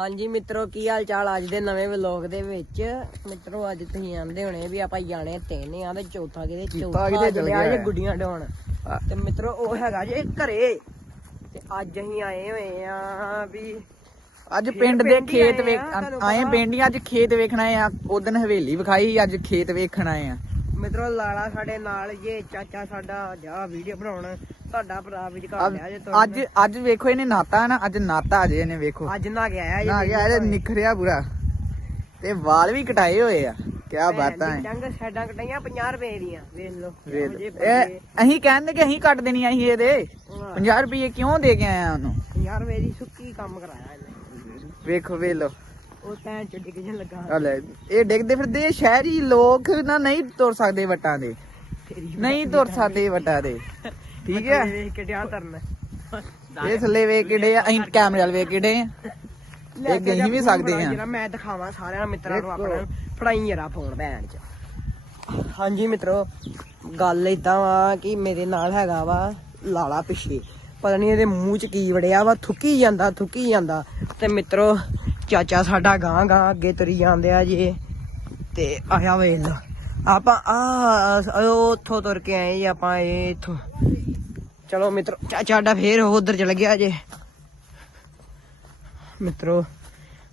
ਹਾਂਜੀ ਮਿੱਤਰੋ ਕੀ ਹਾਲ ਚਾਲ ਅੱਜ ਦੇ ਨਵੇਂ ਵਲੌਗ ਦੇ ਵਿੱਚ ਮਿੱਤਰੋ ਅੱਜ ਤੁਸੀਂ ਆਂਦੇ ਹੋਣੇ ਵੀ ਆਪਾਂ ਜਾਣੇ ਤਿੰਨ ਆ ਤੇ ਚੌਥਾ ਕਿਤੇ ਚੌਥਾ ਕਿਤੇ ਚਲ ਗਿਆ ਜੇ। ਗੁੱਡੀਆਂ ਡਾਉਣ। ਤੇ ਮਿੱਤਰੋ ਉਹ ਹੈਗਾ ਜੇ ਘਰੇ ਤੇ ਅੱਜ ਅਸੀਂ ਆਏ ਹੋਏ ਆ ਵੀ ਅੱਜ ਪਿੰਡ ਦੇ ਖੇਤ ਵੇਖ ਆਏ ਪਤਾ। ਪਿੰਡ ਹੀ ਅੱਜ ਖੇਤ ਵੇਖਣਾ ਆ ਉਦੋਂ ਹਵੇਲੀ ਵਿਖਾਈ ਅੱਜ ਖੇਤ ਵੇਖਣ ਆ ਮਿੱਤਰੋ ਲਾਲਾ ਸਾਡੇ ਨਾਲ ਜੇ ਚਾਚਾ ਸਾਡਾ ਜਾ ਵੀਡੀਓ ਬਣਾਉਣ ਤੁਹਾਡਾ ਭਰਾ ਵੀ ਘਰ ਲਿਆ ਜੇ ਤੁਰਨ। ਅੱਜ ਅੱਜ ਵੇਖੋ ਇਹਨੇ ਨਾਤਾ ਨਾ ਅੱਜ ਨਾਤਾ ਅਜੇ ਇਹਨੇ ਵੇਖੋ। ਅੱਜ ਨਾ ਗਿਆ ਹੈ ਨਾ ਗਿਆ ਇਹਦੇ ਨਿਖਰਿਆ ਪੂਰਾ। ਤੇ ਵਾਲ ਵੀ ਕਟਾਏ ਹੋਏ ਆ। ਕੀ ਬਾਤਾਂ ਹੈ ਜੰਗ ਸਾਈਡਾਂ ਕਟਾਈਆਂ 50 ਰੁਪਏ ਦੀਆਂ। ਵੇਖ ਲਓ ਇਹੋ ਇਹ। ਅਸੀਂ ਕਹਿੰਦੇ ਕਿ ਅਸੀਂ ਕੱਟ ਦੇਣੀ ਅਸੀਂ ਇਹਦੇ। ਹਾਂ। 50 ਰੁਪਏ ਕਿਉਂ ਦੇ ਕੇ ਆਇਆ ਉਹਨੂੰ? 50 ਰੁਪਏ ਦੀ ਸੁੱਕੀ ਕੰਮ ਕਰਾਇਆ ਇਹਨੇ। ਵੇਖੋ ਵੇਖ ਲੋ ਉਹ ਟੈਂ ਚ ਡਿੱਗ ਜੇ ਲੱਗਾ। ਲੈ ਇਹ ਡਿੱਗਦੇ ਫਿਰਦੇ ਸ਼ਹਿਰੀ ਲੋਕ ਨਾ ਨਹੀਂ ਤੁਰ ਸਕਦੇ ਵਟਾਂ ਦੇ। ਨਹੀਂ ਤੁਰ ਸਕਦੇ ਵਟਾਂ ਦੇ। ਠੀਕ ਹੈ? ਵੇਖ ਕੇ ਡਿਆ ਤਰਨ ਇਹ ਥੱਲੇ ਵੇਖ ਕਿਹੜੇ ਆ ਅਸੀਂ ਕੈਮਰੇ ਵਾਲ ਵੇਖ ਕਿਹੜੇ ਆ। ਲੈ ਇਹ ਕੇ ਗਈ ਵੀ ਸਕਦੇ ਆ। ਮੈਂ ਦਿਖਾਵਾਂ ਸਾਰਿਆਂ ਮਿੱਤਰਾਂ ਨੂੰ। ਆਪਣਾ। ਫੜਾਈ ਜਰਾ ਫੋਨ ਭੈਣ ਚ। ਹਾਂਜੀ ਮਿੱਤਰੋ ਗੱਲ ਇਦਾਂ ਵਾ ਕਿ ਮੇਰੇ ਨਾਲ ਹੈਗਾ ਵਾ ਲਾਲਾ ਪਿੱਛੇ। ਪਤਾ ਨਹੀਂ ਇਹਦੇ ਮੂੰਹ ਚ ਕੀ ਵੜਿਆ ਵਾ ਥੁੱਕੀ ਜਾਂਦਾ ਥੁੱਕੀ ਜਾਂਦਾ। ਤੇ ਮਿੱਤਰੋ ਚਾਚਾ ਸਾਡਾ ਗਾਂ ਗਾਂ ਅੱਗੇ ਤੁਰੀ ਜਾਂਦੇ ਆ ਜੀ। ਤੇ ਆਇਆ ਵੇਖ ਲਓ। ਆਪਾਂ ਆ ਉੱਥੋਂ ਤੁਰ ਕੇ ਆਏ ਆਪਾਂ ਇਹ ਇੱਥੋਂ। ਚਲੋ ਮਿੱਤਰੋ ਚਾਚਾ ਸਾਡਾ ਫੇਰ ਉਧਰ ਚਲ ਗਿਆ ਜੇ ਮਿੱਤਰੋ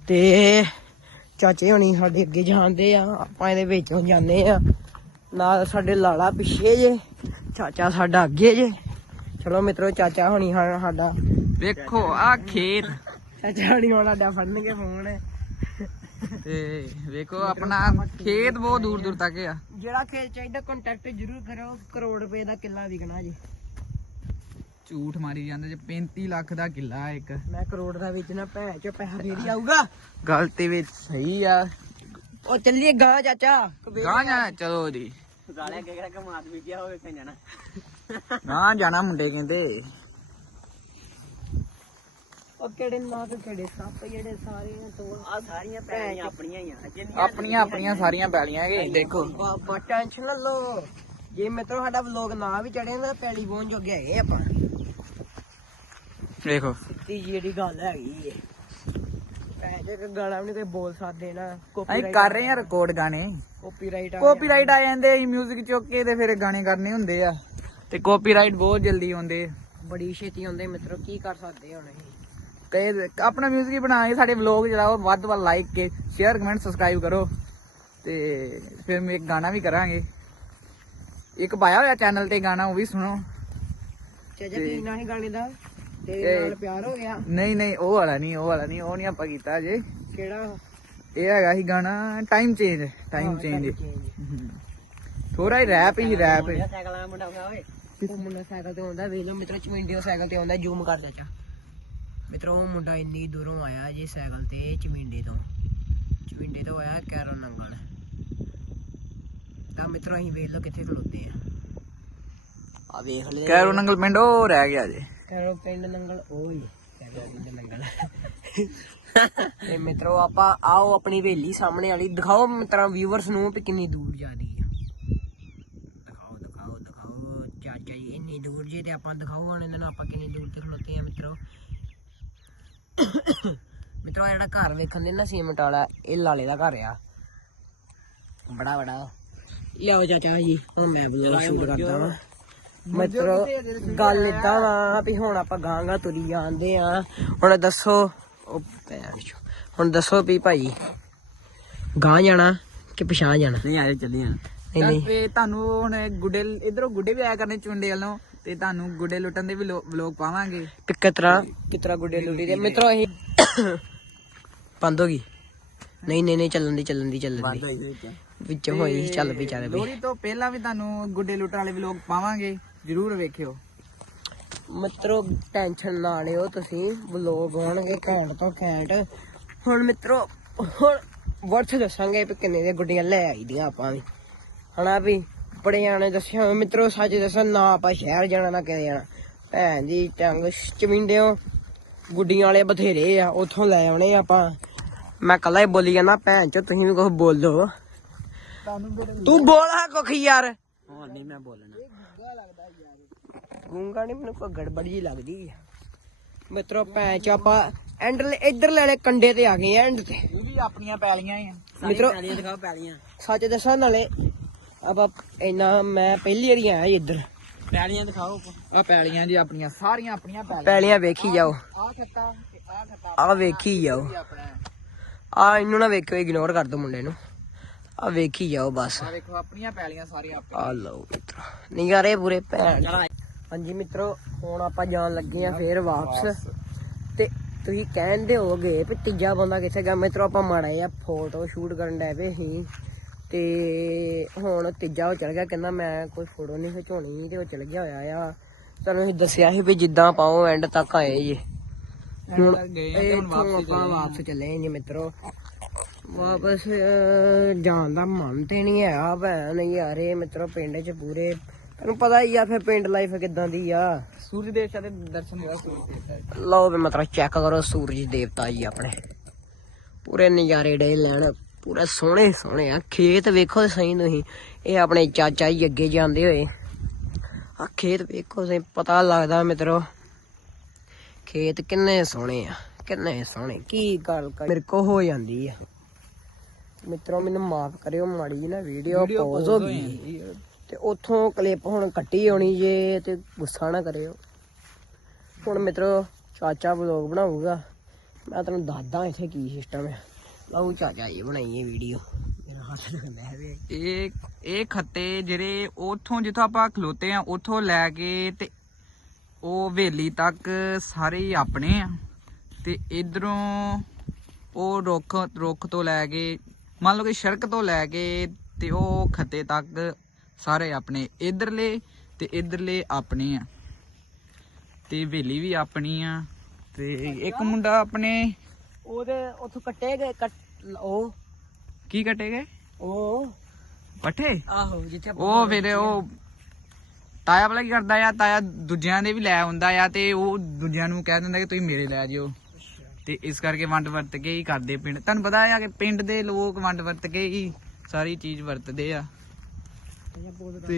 ਤੇ ਚਾਚੇ ਹੋਣੀ ਸਾਡੇ ਅੱਗੇ ਜਾਂਦੇ ਆ ਆਪਾਂ ਇਹਦੇ ਵਿੱਚੋਂ ਜਾਂਦੇ ਆ। ਨਾਲ ਸਾਡੇ ਲਾਲਾ ਪਿੱਛੇ ਜੇ ਚਾਚਾ ਸਾਡਾ ਅੱਗੇ ਜੇ। ਚਲੋ ਮਿੱਤਰੋ ਚਾਚਾ ਹੋਣੀ ਸਾਡਾ ਵੇਖੋ ਆ ਖੇਤ। ਚਾਚਾ ਹੋਣੀ ਹੁਣ ਸਾਡਾ ਫੜਨਗੇ ਫੋਨ। ਤੇ ਵੇਖੋ ਆਪਣਾ ਖੇਤ ਬਹੁਤ ਦੂਰ ਦੂਰ ਤੱਕ ਆ। ਜਿਹੜਾ ਖੇਤ ਚਾਹੀਦਾ ਕੰਟੈਕਟ ਜ਼ਰੂਰ ਕਰੋ ਕਰੋੜ ਰੁਪਏ ਦਾ ਕਿੱਲਾ ਵਿਕਣਾ ਜੀ। ਝੂਠ ਮਾਰੀ ਜਾਂਦੇ ਜੇ 35 ਲੱਖ ਦਾ ਕਿੱਲਾ ਇੱਕ। ਮੈਂ ਕਰੋੜ ਦਾ ਵੇਚਣਾ ਭੈਣ ਚੋ ਪੈਸਾ ਫੇਰ ਹੀ ਆਊਗਾ। ਗੱਲ ਤੇ ਵਿੱਚ ਸਹੀ ਆ। ਉਹ ਚੱਲੀਏ ਗਾਂ ਚਾਚਾ ਗਾਂ ਜਾਣਾ ਚਲੋ ਜੀ। ਗਾਲੇ ਅੱਗੇ ਕਿਹੜਾ ਕਮਾਦ ਵੀ ਗਿਆ ਹੋਵੇ ਜਾਣਾ। ਗਾਂ ਜਾਣਾ ਮੁੰਡੇ ਕਹਿੰਦੇ। ਉਹ ਕਿਹੜੇ ਨਾ ਤੇ ਕਿਹੜੇ ਸੱਪ ਜਿਹੜੇ ਸਾਰੇ ਤੋਂ ਆ ਸਾਰੀਆਂ ਪੈਣੀਆਂ ਆਪਣੀਆਂ ਹੀ ਆ ਆਪਣੀਆਂ ਆਪਣੀਆਂ ਸਾਰੀਆਂ ਪੈਲੀਆਂ ਹੈਗੇ ਦੇਖੋ। ਬਾਬਾ ਟੈਨਸ਼ਨ ਨਾ ਲਓ। ਜੇ ਮਿੱਤਰੋ ਸਾਡਾ ਵਲੋਗ ਨਾ ਵੀ ਚੜੇ ਤਾਂ ਪੈਲੀ ਪਹੁੰਚ ਜੋਗੇ ਹੈਗੇ ਆਪਾਂ। ਵੇਖੋ ਸਿੱਧੀ ਜਿਹੜੀ ਗੱਲ ਹੈਗੀ ਏ ਪੈਸੇ ਕਿ ਗਾਣਾ ਵੀ ਨਹੀਂ ਕੋਈ ਬੋਲ ਸਕਦੇ ਨਾ ਅਸੀਂ ਕਰ ਰਹੇ ਆ ਰਿਕਾਰਡ ਗਾਣੇ ਕਾਪੀਰਾਈਟ ਆ ਕਾਪੀਰਾਈਟ ਆ ਜਾਂਦੇ ਅਸੀਂ 뮤직 ਚੁੱਕ ਕੇ ਤੇ ਫਿਰ ਗਾਣੇ ਕਰਨੇ ਹੁੰਦੇ ਆ ਤੇ ਕਾਪੀਰਾਈਟ ਬਹੁਤ ਜਲਦੀ ਆਉਂਦੇ ਆ। ਬੜੀ ਛੇਤੀ ਆਉਂਦੇ ਮਿੱਤਰੋ ਕੀ ਕਰ ਸਕਦੇ ਹੁਣ ਅਸੀਂ ਕਈ ਆਪਣਾ 뮤직 ਹੀ ਬਣਾਏ ਸਾਡੇ ਵਲੌਗ ਜਿਹੜਾ ਉਹ ਵੱਧ ਵੱਧ ਲਾਈਕ ਕੇ ਸ਼ੇਅਰ ਕਮੈਂਟ ਸਬਸਕ੍ਰਾਈਬ ਕਰੋ ਤੇ ਫਿਰ ਮੈਂ ਇੱਕ ਗਾਣਾ ਵੀ ਕਰਾਂਗੇ ਇੱਕ ਪਾਇਆ ਹੋਇਆ ਚੈਨਲ ਤੇ ਗਾਣਾ ਉਹ ਵੀ ਸੁਣੋ ਚਾਚਾ ਕੀ ਨਾ ਹੀ ਗਾਣੇ ਦਾ ਤੇ ਇਹ- ਨਾਲ ਪਿਆਰ ਹੋ ਗਿਆ। ਨਹੀਂ ਨਹੀਂ ਉਹ ਵਾਲਾ ਨਹੀਂ ਉਹ ਵਾਲਾ ਨਹੀਂ ਉਹ ਨਹੀਂ ਆਪਾਂ ਕੀਤਾ ਅਜੇ। ਕਿਹੜਾ? ਇਹ ਹੈਗਾ ਸੀ ਗਾਣਾ ਟਾਈਮ ਚੇਂਜ ਟਾਈਮ ਚੇਂਜ। ਥੋੜਾ ਹੀ ਰੈਪ ਹੀ ਰੈਪ ਸਾਈਕਲ ਵਾਲਾ ਮੁੰਡਾ ਹੋਇਆ ਓਏ। ਉਹ ਮੁੰਡਾ ਸਾਈਕਲ ਤੇ ਆਉਂਦਾ ਵੇਖ ਲਓ ਮਿੱਤਰੋ ਚਮਿੰਡੀਓ ਸਾਈਕਲ ਤੇ ਆਉਂਦਾ ਜ਼ੂਮ ਕਰ ਚਾਚਾ ਮਿੱਤਰੋ ਉਹ ਮੁੰਡਾ ਇੰਨੀ ਦੂਰੋਂ ਆਇਆ ਜੀ ਸਾਈਕਲ ਤੇ ਚਮਿੰਡੇ ਤੋਂ। ਚਮਿੰਡੇ ਤੋਂ ਆਇਆ ਕੈਰੋ ਨੰਗਲ ਤਾਂ ਮਿੱਤਰੋ ਅਸੀਂ ਵੇਖ ਲਓ ਕਿੱਥੇ ਖਲੋਤੇ ਆ। ਆ ਵੇਖ ਲੈ ਕੈਰੋ ਨੰਗਲ ਪਿੰਡ ਉਹ ਰਹਿ ਗਿਆ ਜੇ ਕੈਰੋ ਪਿੰਡ ਨੰਗਲ ਓਏ ਕੈਰੋ ਪਿੰਡ ਨੰਗਲ ਤੇ ਮਿੱਤਰੋ ਆਪਾਂ ਆਓ ਆਪਣੀ ਹਵੇਲੀ ਸਾਹਮਣੇ ਵਾਲੀ ਦਿਖਾਓ ਮਿੱਤਰਾਂ ਵਿਊਵਰਸ ਨੂੰ ਵੀ ਕਿੰਨੀ ਦੂਰ ਜਾਂਦੀ ਆ ਦਿਖਾਓ ਦਿਖਾਓ ਦਿਖਾਓ ਚਾਚਾ ਜੀ ਇੰਨੀ ਦੂਰ ਜੇ ਤੇ ਆਪਾਂ ਦਿਖਾਓ ਹੁਣ ਇਹਨਾਂ ਨੂੰ ਆਪਾਂ ਕਿੰਨੀ ਦੂਰ ਤੇ ਖਲੋਤੇ ਆ ਮਿੱਤਰੋ ਮਿੱਤਰੋ ਆਹ ਜਿਹੜਾ ਘਰ ਵੇਖਣ ਦੇ ਨਾ ਸੀਮਟ ਵਾਲਾ ਇਹ ਲਾਲੇ ਦਾ ਘਰ ਆ ਬੜਾ ਬੜਾ ਲਿਆਓ ਚਾਚਾ ਜੀ ਹੁਣ ਮੈਂ ਬਲੌਗ ਸ਼ੂਟ ਕਰਦਾ ਵਾਂ ਮਿੱਤਰੋ ਗੱਲ ਇਦਾਂ ਵਾ ਵੀ ਹੁਣ ਆਪਾਂ ਗਾਂਗਾ ਤੁਰੀ ਜਾਂਦੇ ਆ। ਹੁਣ ਦੱਸੋ ਉਹ ਭੈਣ ਚੋ। ਹੁਣ ਦੱਸੋ ਵੀ ਭਾਈ ਗਾਂ ਜਾਣਾ ਕਿ ਪਛਾਣ ਜਾਣਾ? ਨਹੀਂ ਆਏ ਚੱਲੀਆਂ ਨਹੀਂ ਨਹੀਂ। ਤੇ ਤੁਹਾਨੂੰ ਹੁਣ ਗੁੱਡੇ ਇਧਰੋਂ ਗੁੱਡੇ ਵੀ ਆਇਆ ਕਰਨੇ ਚੁੰਡੇ ਵੱਲੋਂ ਤੇ ਤੁਹਾਨੂੰ ਗੁੱਡੇ ਲੁੱਟਣ ਦੇ ਵੀ ਵਲੌਗ ਪਾਵਾਂਗੇ। ਕਿਤਰਾ ਕਿਤਰਾ ਗੁੱਡੇ ਲੁੱਟੀ ਦੇ ਮਿੱਤਰੋ ਅਸੀਂ ਬੰਦ ਹੋ ਗਈ। ਨਹੀਂ ਨਹੀਂ ਨਹੀਂ ਚੱਲਣ ਦੀ ਚੱਲਣ ਦੀ ਚੱਲਣ ਦੀ। ਵਿੱਚ ਹੋਈ ਸੀ, ਚੱਲ ਵੀ ਚੱਲ ਵੀ ਲੋਹੜੀ ਤੋਂ ਪਹਿਲਾਂ ਵੀ ਤੁਹਾਨੂੰ ਗੁੱਡੇ ਲੁੱਟਣ ਵਾਲੇ ਵਲੌਗ ਪਾਵਾਂਗੇ ਜਰੂਰ ਵੇਖਿਓ। ਮਿੱਤਰੋ ਟੈਨਸ਼ਨ ਨਾ ਲਿਓ ਤੁਸੀਂ ਵਲੋਗ ਹੋਣਗੇ ਘੈਂਟ ਤੋਂ ਘੈਂਟ। ਹੁਣ ਮਿੱਤਰੋ ਹੁਣ ਵਰਥ ਦੱਸਾਂਗੇ ਵੀ ਕਿੰਨੇ ਦੀਆਂ ਗੁੱਡੀਆਂ ਲੈ ਆਈ ਦੀਆਂ ਆਪਾਂ ਵੀ। ਹਨਾ ਵੀ ਬੜੇ ਜਾਣੇ ਦੱਸਿਆ ਹੋਇਆ ਮਿੱਤਰੋ ਸੱਚ ਦੱਸਾਂ ਨਾ ਆਪਾਂ ਸ਼ਹਿਰ ਜਾਣਾ ਨਾ ਕਿਤੇ ਜਾਣਾ। ਭੈਣ ਜੀ ਚੰਗ ਚਮਿੰਡਿਓ ਗੁੱਡੀਆਂ ਵਾਲੇ ਬਥੇਰੇ ਆ ਉੱਥੋਂ ਲੈ ਆਉਣੇ ਆਪਾਂ। ਮੈਂ ਕੱਲਾ ਹੀ ਬੋਲੀ ਜਾਂਦਾ ਭੈਣ ਚ ਤੁਸੀਂ ਵੀ ਕੁਝ ਬੋਲੋ। ਤੂੰ ਬੋਲ ਹਾਂ ਕੁਖ ਯਾਰ। ਹੁਣ ਨਹੀਂ ਮੈਂ ਬੋਲਣਾ। ਗੂੰਗਾ ਨਹੀਂ ਮੈਨੂੰ ਕੋਈ ਗੜਬੜ ਜੀ ਲੱਗਦੀ ਆ। ਮਿੱਤਰੋ ਭੈਣ ਚ ਆਪਾਂ ਐਂਡ ਇੱਧਰ ਲੈ ਲੈ ਕੰਡੇ ਤੇ ਆ ਗਏ ਐਂਡ ਤੇ। ਇਹ ਵੀ ਆਪਣੀਆਂ ਪੈਲੀਆਂ ਹੀ ਆ। ਮਿੱਤਰੋ ਦਿਖਾਓ ਪੈਲੀਆਂ। ਸੱਚ ਦੱਸਾਂ ਨਾਲੇ ਆਪਾਂ ਇੰਨਾ ਮੈਂ ਪਹਿਲੀ ਵਾਰੀ ਆਇਆ ਇੱਧਰ। ਪੈਲੀਆਂ ਦਿਖਾਓ ਆ ਪੈਲੀਆਂ ਜੀ ਆਪਣੀਆਂ ਸਾਰੀਆਂ ਆਪਣੀਆਂ ਪੈਲੀਆਂ। ਪੈਲੀਆਂ ਵੇਖੀ ਜਾਓ। ਆ ਖੱਤਾ ਆ ਖੱਤਾ ਆ ਵੇਖੀ ਜਾਓ। ਹੈ। ਆ ਇਹਨੂੰ ਨਾ ਵੇਖਿਓ ਇਗਨੋਰ ਕਰ ਦੋ ਮੁੰਡੇ ਨੂੰ। ਆ ਵੇਖੀ ਜਾਓ ਬਸ। ਆ ਵੇਖੋ ਆਪਣੀਆਂ ਪੈਲੀਆਂ ਸਾਰੀਆਂ ਆਪਣੀਆਂ ਆ ਲਓ ਮਿੱਤਰੋ ਨਿਗਾਰੇ ਪੂਰੇ ਭੈਣ ਹਾਂਜੀ ਮਿੱਤਰੋ ਹੁਣ ਆਪਾਂ ਜਾਣ ਲੱਗੇ ਆ ਫੇਰ ਵਾਪਸ। ਤੇ ਤੁਸੀਂ ਕਹਿੰਦੇ ਹੋਗੇ ਵੀ ਤੀਜਾ ਬੰਦਾ ਕਿੱਥੇ ਗਿਆ? ਮਿੱਤਰੋ ਆਪਾਂ ਮਾੜਾ ਜਿਹਾ ਫੋਟੋ ਸ਼ੂਟ ਕਰਨ ਡੈ ਪਏ ਸੀ। ਤੇ ਹੁਣ ਤੀਜਾ ਉਹ ਚਲ ਗਿਆ ਕਹਿੰਦਾ ਮੈਂ ਕੋਈ ਫੋਟੋ ਨਹੀਂ ਖਿਚਾਉਣੀ ਤੇ ਉਹ ਚਲ ਗਿਆ ਹੋਇਆ ਆ। ਤੁਹਾਨੂੰ ਅਸੀਂ ਦੱਸਿਆ ਸੀ ਵੀ ਜਿੱਦਾਂ ਪਾਓ ਐਂਡ ਤੱਕ ਆਏ ਜੀ। ਹੁਣ ਆ ਆਪਾਂ ਵਾਪਸ ਚੱਲੇ ਜੀ ਮਿੱਤਰੋ। ਵਾਪਸ ਜਾਣ ਦਾ ਮਨ ਤੇ ਨਹੀਂ ਹੈ। ਭੈਣ ਯਾਰ ਇਹ ਮਿੱਤਰੋ ਪਿੰਡ 'ਚ ਪੂਰੇ। ਤੈਨੂੰ ਪਤਾ ਹੀ ਆ ਫਿਰ ਪਿੰਡ ਲਾਈਫ ਕਿਦਾਂ ਦੀ ਆ। ਸੂਰਜ ਦੇਵਤਾ ਦੇ ਦਰਸ਼ਨ ਹੋਇਆ ਸੂਰਜ ਦੇਵਤਾ ਲਓ ਵੀ ਮਤਲਬ ਚੈੱਕ ਕਰੋ ਸੂਰਜ ਦੇਵਤਾ ਜੀ ਆਪਣੇ। ਪੂਰੇ ਨਜ਼ਾਰੇ ਡੇ ਲੈਣ ਪੂਰੇ ਸੋਹਣੇ ਸੋਹਣੇ ਆ। ਖੇਤ ਵੇਖੋ ਸਹੀ ਤੁਸੀਂ ਇਹ ਆਪਣੇ ਚਾਚਾ ਜੀ ਅੱਗੇ ਜਾਂਦੇ ਹੋਏ। ਆ ਖੇਤ ਵੇਖੋ ਸਹੀ ਪਤਾ ਲੱਗਦਾ ਮਿੱਤਰੋ ਖੇਤ ਕਿੰਨੇ ਸੋਹਣੇ ਆ ਕਿੰਨੇ ਸੋਹਣੇ। ਕੀ ਗੱਲ ਕਰ ਮੇਰੇ ਕੋ ਹੋ ਜਾਂਦੀ ਆ। ਮਿੱਤਰੋ ਮੈਨੂੰ ਮਾਫ ਕਰਿਓ ਮਾੜੀ ਜੀ ਨਾ ਵੀਡੀਓ ਪੌਜ਼ ਹੋ ਗਈ। ਤੇ ਉੱਥੋਂ ਕਲਿੱਪ ਹੁਣ ਕੱਟੀ ਆਉਣੀ ਜੇ ਤੇ ਗੁੱਸਾ ਨਾ ਕਰਿਓ। ਹੁਣ ਮਿੱਤਰੋ ਚਾਚਾ ਵਲੌਗ ਬਣਾਊਗਾ। ਮੈਂ ਤੁਹਾਨੂੰ ਦੱਸਦਾ ਇੱਥੇ ਕੀ ਸਿਸਟਮ ਹੈ ਲਾਉ ਚਾਚਾ ਇਹ ਬਣਾਈਏ ਵੀਡੀਓ ਇਹ ਇਹ ਖੱਤੇ ਜਿਹੜੇ ਉਥੋਂ ਜਿੱਥੋਂ ਆਪਾਂ ਖਲੋਤੇ ਆ ਉਥੋਂ ਲੈ ਕੇ ਤੇ ਉਹ ਹਵੇਲੀ ਤੱਕ ਸਾਰੇ ਆਪਣੇ ਆ। ਤੇ ਇਧਰੋਂ ਉਹ ਰੁੱਖ ਰੁੱਖ ਤੋਂ ਲੈ ਕੇ ਮੰਨ ਲਓ ਕਿ ਸੜਕ ਤੋਂ ਲੈ ਕੇ ਤੇ ਉਹ ਖੱਤੇ ਤੱਕ ਸਾਰੇ ਆਪਣੇ ਇਧਰਲੇ ਤੇ ਇਧਰਲੇ ਆਪਣੇ ਆ। ਤੇ ਹਵੇਲੀ ਵੀ ਆਪਣੀ ਆ ਤੇ ਇੱਕ ਮੁੰਡਾ ਆਪਣੇ ਉਹਦੇ ਉੱਥੋਂ ਕੱਟੇ ਗਏ ਕੱਟ ਉਹ ਕੀ ਕੱਟੇ ਗਏ? ਉਹ ਪੱਠੇ? ਆਹੋ ਜਿੱਥੇ ਉਹ ਫਿਰ ਉਹ ਤਾਇਆ ਵਾਲਾ ਕੀ ਕਰਦਾ ਆ? ਤਾਇਆ ਦੂਜਿਆਂ ਦੇ ਵੀ ਲੈ ਆਉਂਦਾ ਆ ਤੇ ਉਹ ਦੂਜਿਆਂ ਨੂੰ ਕਹਿ ਦਿੰਦਾ ਕਿ ਤੁਸੀਂ ਮੇਰੇ ਲੈ ਜਿਓ। ਤੇ ਇਸ ਕਰਕੇ ਵੰਡ ਵਰਤ ਕੇ ਹੀ ਕਰਦੇ ਪਿੰਡ। ਤੁਹਾਨੂੰ ਪਤਾ ਆ ਕਿ ਪਿੰਡ ਦੇ ਲੋਕ ਵੰਡ ਵਰਤ ਕੇ ਹੀ ਸਾਰੀ ਚੀਜ਼ ਵਰਤਦੇ ਆ। ਤੇ